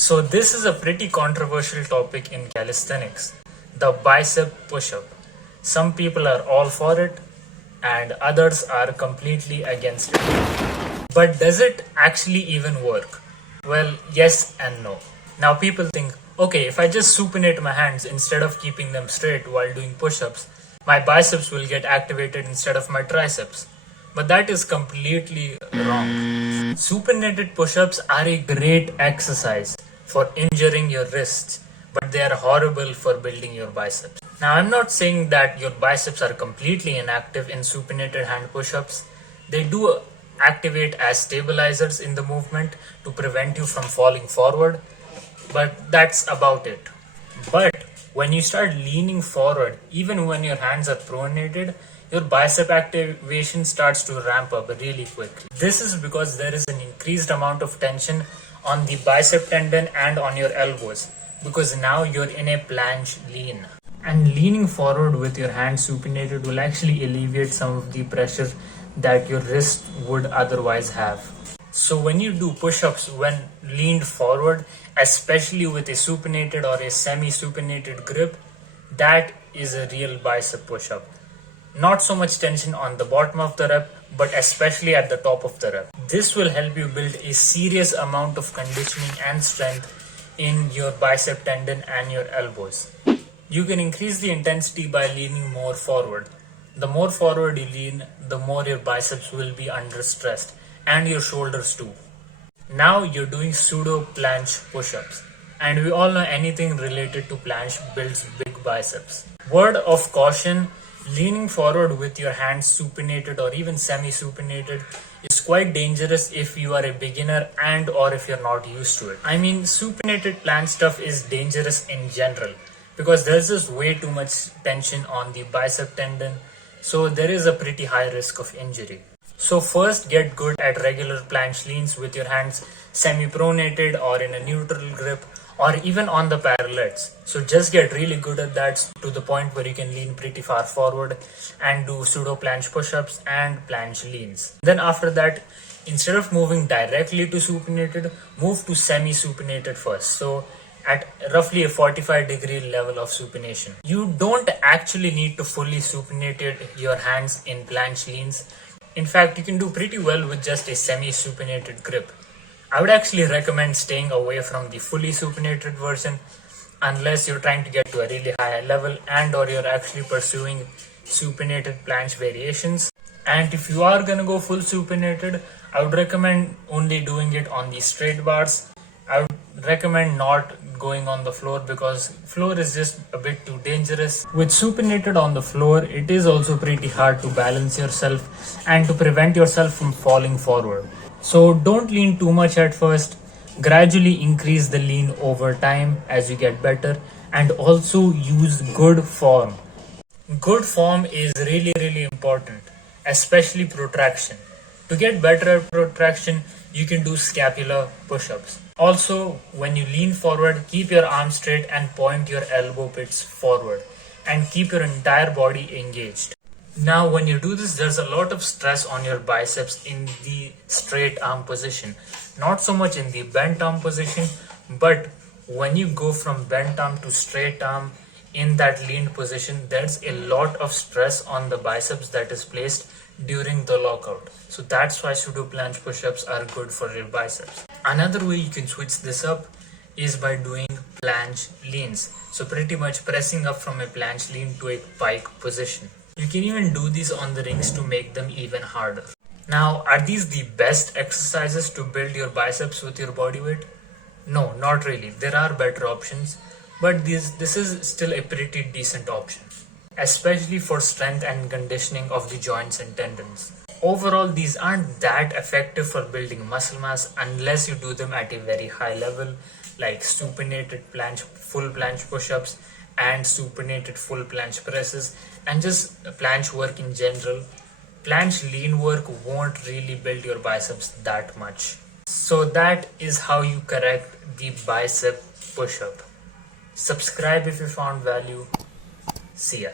So this is a pretty controversial topic in calisthenics, the bicep push-up. Some people are all for it and others are completely against it. But does it actually even work? Well, yes and no. Now people think, okay, if I just supinate my hands instead of keeping them straight while doing push-ups, my biceps will get activated instead of my triceps. But that is completely wrong. Supinated push-ups are a great exercise for injuring your wrists, but they are horrible for building your biceps. Now, I'm not saying that your biceps are completely inactive in supinated hand push-ups. They do activate as stabilizers in the movement to prevent you from falling forward, but that's about it. But when you start leaning forward, even when your hands are pronated, your bicep activation starts to ramp up really quickly. This is because there is an increased amount of tension on the bicep tendon and on your elbows, because now you're in a planche lean. And leaning forward with your hands supinated will actually alleviate some of the pressure that your wrist would otherwise have. So when you do push-ups when leaned forward, especially with a supinated or a semi-supinated grip, that is a real bicep push-up. Not so much tension on the bottom of the rep, but especially at the top of the rep. This will help you build a serious amount of conditioning and strength in your bicep tendon and your elbows. You can increase the intensity by leaning more forward. The more forward you lean, the more your biceps will be under stress, and your shoulders too. Now you're doing pseudo planche push-ups, and we all know anything related to planche builds big biceps. Word of caution, leaning forward with your hands supinated or even semi-supinated is quite dangerous if you are a beginner and or if you're not used to it. I mean, supinated planche stuff is dangerous in general because there's just way too much tension on the bicep tendon, so there is a pretty high risk of injury. So first, get good at regular planche leans with your hands semi-pronated or in a neutral grip or even on the parallettes. So just get really good at that to the point where you can lean pretty far forward and do pseudo planche push-ups and planche leans. Then after that, instead of moving directly to supinated, move to semi-supinated first. So at roughly a 45-degree level of supination. You don't actually need to fully supinate your hands in planche leans. In fact, you can do pretty well with just a semi-supinated grip. I would actually recommend staying away from the fully supinated version unless you're trying to get to a really high level and or you're actually pursuing supinated planche variations. And if you are gonna go full supinated, I would recommend only doing it on the straight bars. I would recommend not going on the floor because floor is just a bit too dangerous. With supinated on the floor, it is also pretty hard to balance yourself and to prevent yourself from falling forward. So don't lean too much at first. Gradually increase the lean over time as you get better, and also use good form. Good form is really important, especially protraction. To get better at protraction, you can do scapular push-ups. Also, when you lean forward, keep your arms straight and point your elbow pits forward and keep your entire body engaged. Now, when you do this, there's a lot of stress on your biceps in the straight arm position. Not so much in the bent arm position, but when you go from bent arm to straight arm in that leaned position, there's a lot of stress on the biceps that is placed during the lockout. So that's why pseudo planche push-ups are good for your biceps. Another way you can switch this up is by doing planche leans. So pretty much pressing up from a planche lean to a pike position. You can even do these on the rings to make them even harder. Now, are these the best exercises to build your biceps with your body weight? No, not really. There are better options, but this is still a pretty decent option, especially for strength and conditioning of the joints and tendons. Overall, these aren't that effective for building muscle mass unless you do them at a very high level, like supinated planche, full planche push-ups and supinated full planche presses, and just planche work in general. Planche lean work won't really build your biceps that much. So that is how you correct the bicep push-up. Subscribe if you found value. See ya.